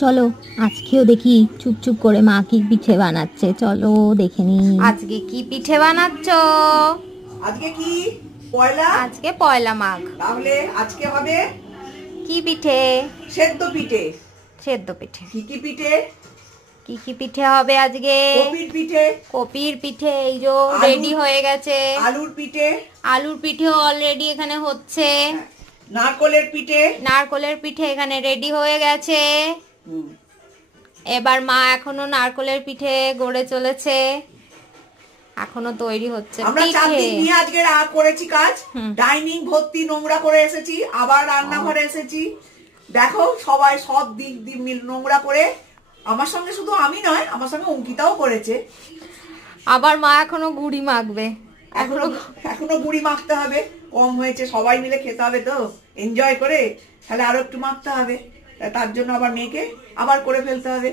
চলো আজকেও দেখি চুপ চুপ করে মা কি পিঠে বানাচ্ছে, চলো দেখে নি। আজকে কি পিঠে বানাচ্ছ? আজকে কি পয়লা? আজকে পয়লা মাঘ। তাহলে আজকে হবে কি পিঠে? সেদ্ধ পিঠে। সেদ্ধ পিঠে। কি কি পিঠে? কি কি পিঠে হবে আজকে? কপির পিঠে। কপির পিঠে এই যে রেডি হয়ে গেছে। আলুর পিঠে। আলুর পিঠেও অলরেডি এখানে হচ্ছে। নারকলের পিঠে। নারকলের পিঠে এখানে রেডি হয়ে গেছে। এবার মা এখনো নারকলের পিঠে গড়ে চলেছে, এখনো তৈরি হচ্ছে আমরা 4 পিঠে। দিন নিয়ে আজকে করেছি কাজ। ডাইনিং ভর্তি নোংরা করে এসেছি, আবার রান্নাঘরে এসেছি। দেখো সবাই সব দিক দিক নোংরা করে, আমার সঙ্গে শুধু আমি নয়, আমার সঙ্গে অঙ্কিতাও করেছে। আবার মা এখনো গুড়ি মাখবে। এখনো গুড়ি মাখতে হবে, কম হয়েছে, সবাই মিলে খেতে হবে তো এনজয় করে, তাহলে আরো একটু মাখতে হবে, তার জন্য আবার মেয়েকে আবার করে ফেলতে হবে।